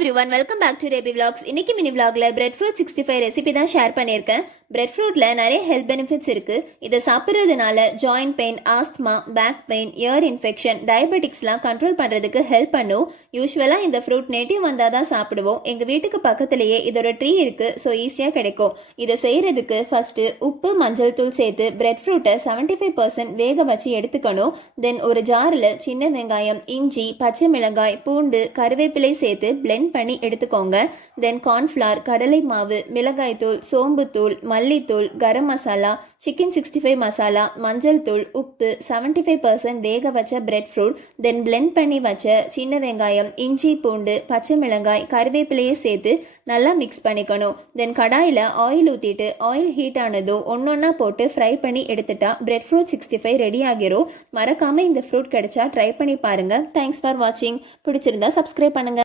Everyone, welcome back to Rabi vlogs. இன்னைக்கு mini vlogல பிரெட் ஃப்ரூட் 65 ரெசிபி தான் ஷேர் பண்ணியிருக்கேன். பிரெட் ஃப்ரூட்ல நிறைய ஹெல்த் பெனிஃபிட்ஸ் இருக்கு. இதை சாப்பிட்றதுனால joint pain, asthma, back pain, ear infection, டயபெட்டிக்ஸ்லாம் கண்ட்ரோல் பண்ணுறதுக்கு ஹெல்ப் பண்ணும். யூஸ்வலாக இந்த ஃப்ரூட் நேட்டிவ் வந்தால் தான் சாப்பிடுவோம். எங்கள் வீட்டுக்கு பக்கத்துலேயே இதோட ட்ரீ இருக்குது, ஸோ ஈஸியாக கிடைக்கும். இதை செய்கிறதுக்கு ஃபஸ்ட்டு உப்பு, மஞ்சள் தூள் சேர்த்து பிரெட் ஃப்ரூட்டை 75% வேக வச்சு எடுத்துக்கணும். தென் ஒரு ஜாரில் சின்ன வெங்காயம், இஞ்சி, பச்சை மிளகாய், பூண்டு, கருவேப்பிலை சேர்த்து பிளெண்ட் பண்ணி எடுத்துக்கோங்க. தென் கார்ன்ஃப்ளவர், கடலை மாவு, மிளகாய்த்தூள், சோம்புத்தூள், மல்லித்தூள், கரம் மசாலா, சிக்கன் 65 மசாலா, மஞ்சள் தூள், உப்பு, 75% வேக வச்ச பிரெட் ஃப்ரூட், தென் பிளெண்ட் பண்ணி வச்ச சின்ன வெங்காயம், இஞ்சி, பூண்டு, பச்சை மிளகாய், கருவேப்பிலையை சேர்த்து நல்லா மிக்ஸ் பண்ணிக்கணும். தென் கடாயில் ஆயில் ஊற்றிட்டு ஆயில் ஹீட் ஆனதும் ஒன்றொன்னா போட்டு ஃப்ரை பண்ணி எடுத்துட்டா பிரெட் ஃப்ரூட் 65 ரெடி ஆகிரும். மறக்காமல் இந்த ஃப்ரூட் கிடைச்சா ட்ரை பண்ணி பாருங்கள். தேங்க்ஸ் ஃபார் வாட்சிங். பிடிச்சிருந்தா சப்ஸ்கிரைப் பண்ணுங்கள்.